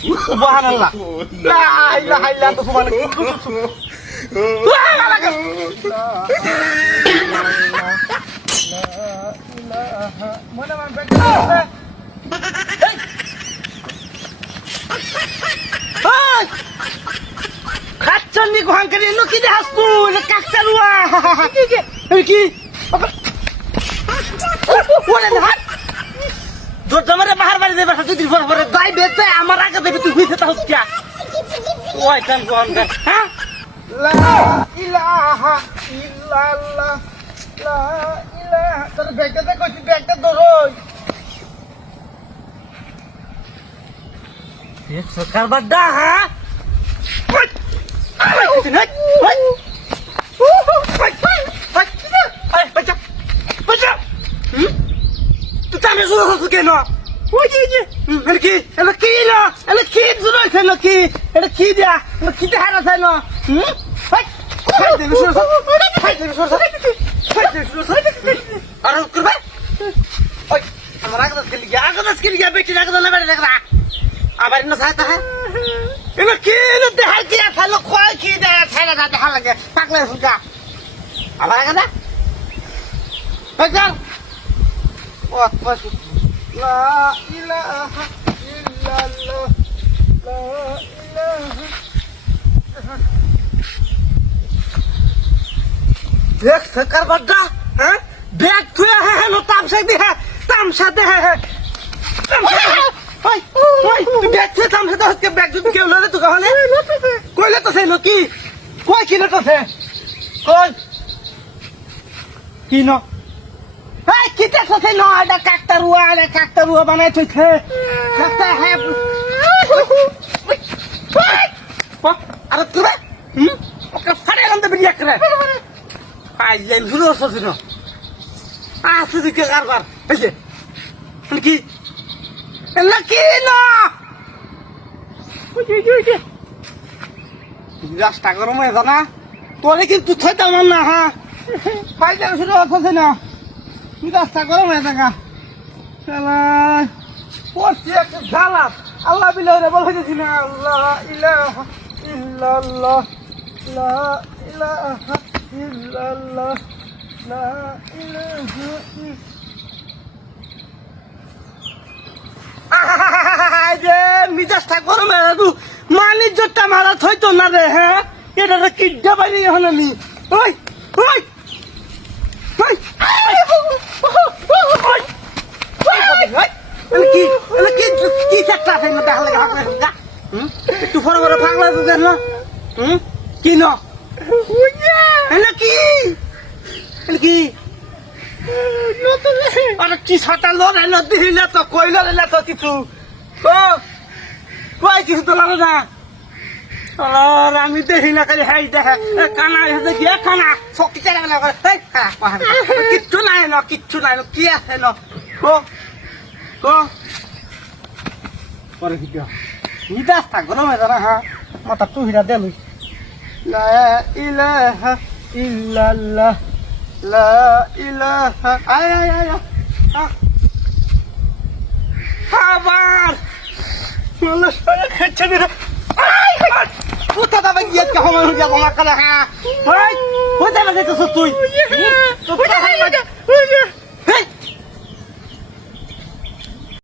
সুবহানাল্লাহ লা ইলাহা ইল্লা আনতা সুবহানাক মনে মান খাচ্ছনি ঘাঙ্কারি নো কি দেখাস তুই কাকতারুয়া কি ওরে হাত তোর জমারে বাহার বাড়ি দেবে তুই দিন পরে দাই বেতে আমার আগে দেবে তুই হইছে তাহলে কি ওই টান ঘন্টা হ্যাঁ লা ইলাহা ইল্লাল্লাহ লা ইলাহা তোর ব্যাগটা কইছি ব্যাগটা ধরই এক সরকার বাড্ডা হ্যাঁ কেন কি দিয়া কি হারা চাই না আমার আবার না চাইতা হ্যাঁ এবার কি দেখার কি আছে কয় কি দেখা দেখা লাগে পাগলা ফুলকা আবার আগে না ও পাশু লা ইলাহা ইল্লাল্লাহ লা ইলাহা দেখ সরকার বাড্ডা হ্যাঁ ব্যাগ তুই হ্যাঁ নো তামসা দে তামসা দে ওই ওই তুই ব্যাগ তুই তামসা দে হচ্ছে ব্যাগ যদি কেউ লরে তুই কহলে কইলে তো সেই কি কই কিনে তো সে কই কি ন এই কি দেখছ সেই ন এটা কাকতারুয়া বানাই থইছে কাকতা হ্যাঁ আরে তুই ওকে ফাড়ে আনতে বিয়া করে আই যাই শুরু হচ্ছে না আসছে দিকে কারবার এই যে কি এলা কি না রাস্তা গরম হয়ে না তোরে কিন্তু থইতাম না হ্যাঁ ফাইজার শুরু হচ্ছে না রাস্তা গরম হয়ে থাকা পড়ছি একটু ঝালাস আল্লাহ বিলে বল হয়েছি না আল্লাহ ইলাহা ইল্লাল্লাহ লা ইলাহা ইল্লাল্লাহ লা ইলাহা যে মিজাজটা গরম হয়ে গেল মানিজ্যটা মারা থইতো না রে হ্যাঁ এটা তো কিডা বাইরে এখন আমি ওই ওই কি চারটা আছে দেখা লাগে একটু ফরে ফরে ফাঁকলা দেন না কি ন কি কি আরে কি সাঁতার লড়ে না দিলে তো কইল তো কিছু কই কিছু তো লাগে না আর আমি দেখি না খালি হাই দেখা কানা দেখি কানা শক্তি চালা কিচ্ছু নাই না কি আছে না পরে কি নিদাস্তা গরম হয়ে না হ্যাঁ মাথা টু হিরা দেলুই লা ইলাহা ইল্লাল্লাহ লা ইলাহা আয় আয় আয় আবার বলে সরে খেছে না কোথা দাবা গিয়ে কাম হয়ে যাব না কালা হ্যাঁ ওই কোথা লাগে তো তুই